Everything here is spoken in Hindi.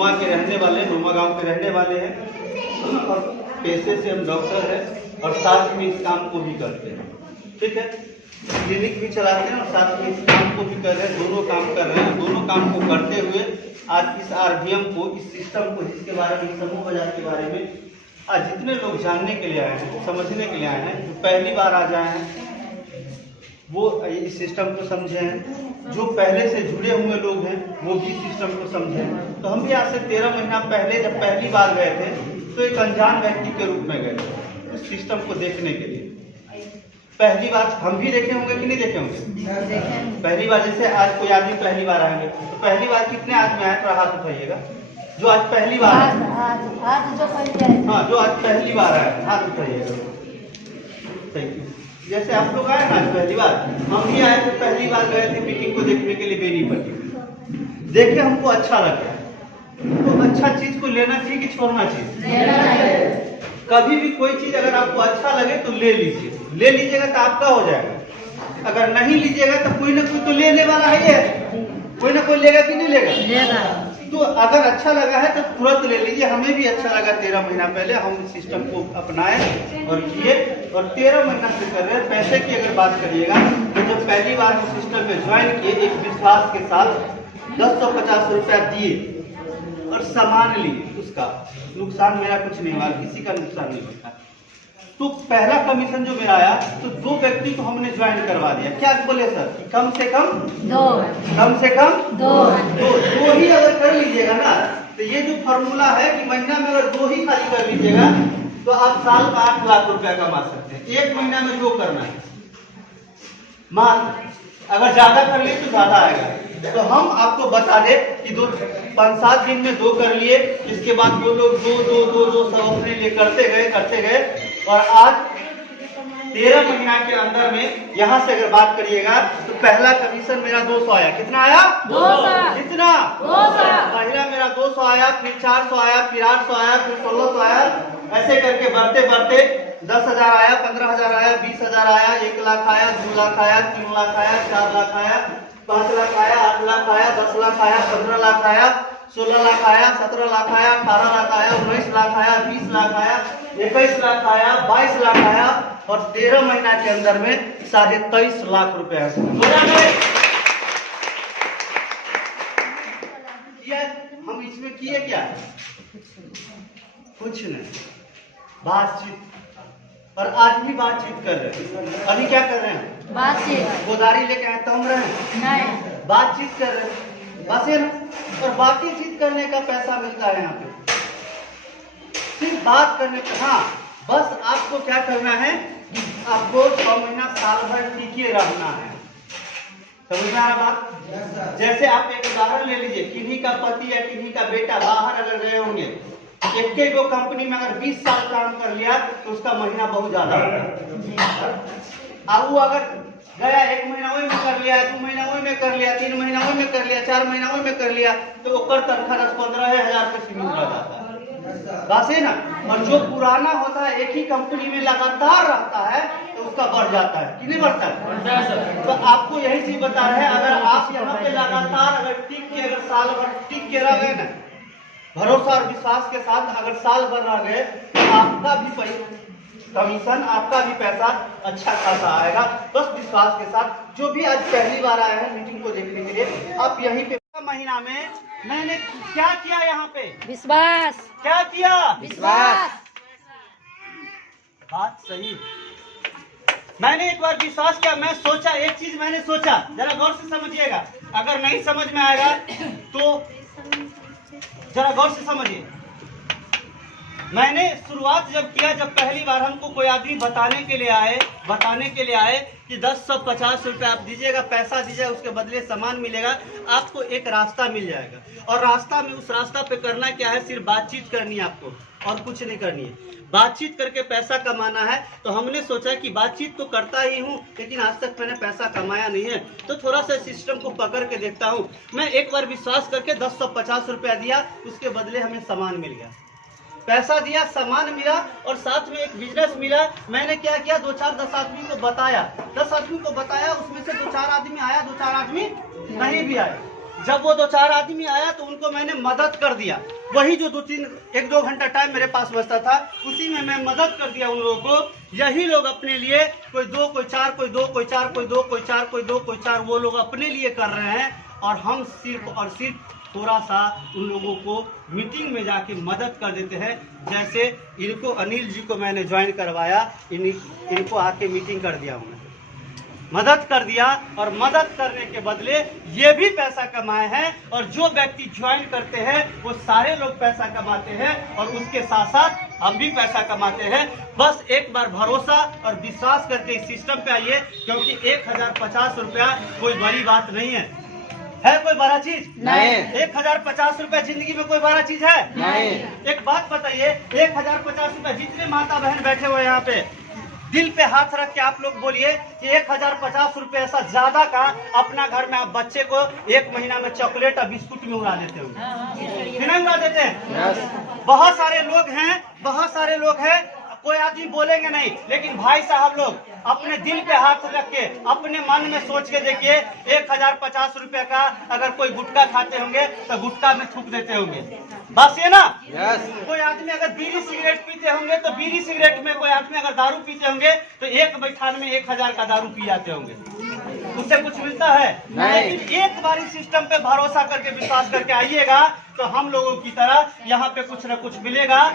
नोमा के रहने वाले, नोमा गांव के रहने वाले हैं और पेशे से हम डॉक्टर हैं और साथ में इस काम को भी करते हैं। ठीक है, क्लिनिक भी चलाते हैं और साथ में इस काम को भी कर रहे हैं, दोनों काम कर रहे हैं। दोनों काम को करते हुए आज इस RVM को, इस सिस्टम को, जिसके बारे में, समूह बाजार के बारे में आज जितने लोग जानने के लिए आए हैं, समझने के लिए आए हैं, जो पहली बार आ जाए हैं वो इस सिस्टम को समझे हैं, जो पहले से जुड़े हुए लोग हैं वो भी सिस्टम को समझे। तो हम भी आज से 13 महीना पहले जब पहली बार गए थे तो एक अनजान व्यक्ति के रूप में गए थे इस सिस्टम को देखने के लिए। पहली बार हम भी देखे होंगे कि नहीं देखे होंगे? पहली बार, जैसे आज कोई आदमी पहली बार आएंगे तो पहली बार कितने आदमी आए तो हाथ उठाइएगा जो आज पहली बार, हाँ जो आज पहली बार आए हाथ उठाइएगा। Thank you. जैसे आप लोग आए ना आज पहली बार, हम भी आए थे पहली बार, गए थे मीटिंग को देखने के लिए बेनीपट्टी। देखे हमको अच्छा लगा, तो अच्छा चीज को लेना चाहिए कि छोड़ना चाहिए? कभी भी कोई चीज अगर आपको अच्छा लगे तो ले लीजिए, ले लीजिएगा तो आपका हो जाएगा। अगर नहीं लीजिएगा तो कोई ना कोई तो लेने वाला है, कोई ना कोई लेगा कि नहीं लेगा? तो अगर अच्छा लगा है तो तुरंत ले लीजिए। हमें भी अच्छा लगा 13 महीना पहले हम इस सिस्टम को अपनाए और किए और 13 महीना से कर रहे हैं। पैसे की अगर बात करिएगा तो जब पहली बार हम सिस्टम में ज्वाइन किए, एक विश्वास के साथ 1050 रुपया दिए और सामान लिए, उसका नुकसान मेरा कुछ नहीं हुआ, किसी का नुकसान नहीं होता। तो पहला कमीशन जो मेरा आया तो 2 व्यक्ति को हमने ज्वाइन करवा दिया। क्या बोले सर कि कम से कम 2, कम से कम 2 ही अगर कर लीजिएगा ना, तो ये जो फॉर्मूला है कि महीना में अगर 2 ही खाली कर लीजिएगा तो आप साल का 8 लाख रुपया कमा सकते हैं। एक महीना में 2 करना है, मान अगर ज्यादा कर लिए तो ज्यादा आएगा। तो हम आपको बता दे कि 5-7 दिन में 2 कर लिए, इसके बाद वो लोग 2 सब अपने लिए करते गए और आज 13 महीना के अंदर में यहाँ से अगर बात करिएगा तो पहला कमीशन मेरा 200 आया। कितना आया? 200। कितना? 200। पहला मेरा 200 आया, फिर 400 आया, फिर 800 आया, फिर 1600 आया, ऐसे करके बढ़ते बढ़ते 10,000 आया, 15,000 आया, 20,000 आया, 1 लाख आया, 2 लाख आया, 3 लाख आया, 4 लाख आया, 5 लाख आया, 8 लाख आया, 10 लाख आया, 15 लाख आया, 16 लाख आया, 17 लाख आया, 18 लाख आया, 19 लाख आया, 20 लाख आया, 21 लाख आया, 22 लाख आया और 13 महीना के अंदर में 23.5 लाख रुपया किया। हम इसमें किए क्या? कुछ नहीं, बातचीत। और आज भी बातचीत कर रहे हैं। अभी क्या कर रहे हैं? बातचीत। गोदारी लेके आए तम रहे हैं? नहीं, बातचीत कर रहे हैं बस है ना। और बाकी चीज करने का पैसा मिलता है यहाँ पे, सिर्फ बात करने का। हाँ, बस आपको क्या करना है, आपको 6 महीना साल भर टिके रहना है। समझ में आ रहा बात? जैसे आप एक उदाहरण ले लीजिए, किन्हीं का पति या किन्हीं का बेटा बाहर अगर गए होंगे, एक गो कंपनी में अगर 20 साल काम कर लिया तो उसका महीना बहुत ज्यादा होगा। अब वो अगर गया 1 महीना वही में कर लिया, 2 महीना वही में कर लिया, 3 महीना वही में कर लिया, 4 महीना वही में कर लिया, तो ओकर तनख्वाह 10-15 हजार रुपये मिल जाता है। बस है ना। और जो पुराना होता है, एक ही कंपनी में लगातार रहता है, तो उसका बढ़ जाता है कि नहीं बढ़ता है? तो आपको यही चीज बता रहे हैं, अगर आप यहाँ पे लगातार अगर टिक के, अगर साल भर टिक के रह गए ना, भरोसा और विश्वास के साथ अगर साल भर रह गए, तो आपका भी कमीशन, आपका भी पैसा अच्छा खासा आएगा। बस विश्वास के साथ। जो भी आज पहली बार आए हैं मीटिंग को देखने के लिए, आप यहीं पे महीना में मैंने क्या किया? यहाँ पे विश्वास। क्या किया? विश्वास। बात सही। मैंने एक बार विश्वास किया, मैं सोचा, एक चीज मैंने सोचा, जरा गौर से समझिएगा। अगर नहीं समझ में आएगा तो जरा गौर से समझिए। मैंने शुरुआत जब किया, जब पहली बार हमको कोई आदमी बताने के लिए आए कि 10-50 रुपया आप दीजिएगा, पैसा दीजिएगा, उसके बदले सामान मिलेगा, आपको एक रास्ता मिल जाएगा। और रास्ता में, उस रास्ता पे करना क्या है? सिर्फ बातचीत करनी है आपको और कुछ नहीं करनी है। बातचीत करके पैसा कमाना है। तो हमने सोचा कि बातचीत तो करता ही हूँ, लेकिन आज तक मैंने पैसा कमाया नहीं है, तो थोड़ा सा सिस्टम को पकड़ के देखता हूँ। मैं एक बार विश्वास करके 10-50 रुपया दिया, उसके बदले हमें सामान मिल गया। पैसा दिया, सामान मिला और साथ में एक बिजनेस मिला। मैंने क्या किया? 2-4-10 आदमी को बताया, 10 आदमी को बताया, उसमें से 2-4 आदमी आया, 2-4 आदमी नहीं भी आए। जब वो 2-4 आदमी आया तो उनको मैंने मदद कर दिया। वही जो 1-2 घंटा टाइम मेरे पास बचता था, उसी में मैं मदद कर दिया उन लोगों को। यही लोग अपने लिए कोई 2, कोई 4, कोई 2, कोई 4, कोई 2, कोई 4, कोई 2, कोई 4, वो लोग अपने लिए कर रहे हैं। और हम सिर्फ और सिर्फ थोड़ा सा उन लोगों को मीटिंग में जाके मदद कर देते हैं। जैसे इनको, अनिल जी को मैंने ज्वाइन करवाया, इनको आके मीटिंग कर दिया हूँ, मदद कर दिया। और मदद करने के बदले ये भी पैसा कमाए हैं। और जो व्यक्ति ज्वाइन करते हैं वो सारे लोग पैसा कमाते हैं, और उसके साथ साथ हम भी पैसा कमाते हैं। बस एक बार भरोसा और विश्वास करके इस सिस्टम पे आइए, क्योंकि 1050 रुपया कोई बड़ी बात नहीं है कोई बड़ा चीज नहीं। 1050 रुपया जिंदगी में कोई बड़ा चीज है नहीं। एक बात बताइए, 1050 रुपया, जितने माता बहन बैठे हुए यहाँ पे, दिल पे हाथ रख के आप लोग बोलिए कि 1050 रुपये ऐसा ज्यादा का अपना घर में आप बच्चे को 1 महीना में चॉकलेट और बिस्कुट में उड़ा देते हो, फिर उड़ा देते हैं। बहुत सारे लोग हैं, कोई आदमी बोलेंगे नहीं, लेकिन भाई साहब लोग अपने दिल पे हाथ रख के अपने मन में सोच के देखिए, 1050 रुपये का अगर कोई गुटखा खाते होंगे तो गुटखा में थूक देते होंगे, बस ये ना। कोई आदमी अगर बीड़ी सिगरेट पीते होंगे तो बीड़ी सिगरेट में, कोई आदमी अगर दारू पीते होंगे तो एक बैठान में 1000 का दारू पी जाते होंगे, उससे कुछ मिलता है? लेकिन एक बार इस सिस्टम पे भरोसा करके, विश्वास करके आइएगा तो हम लोगों की तरह यहाँ पे कुछ न कुछ मिलेगा।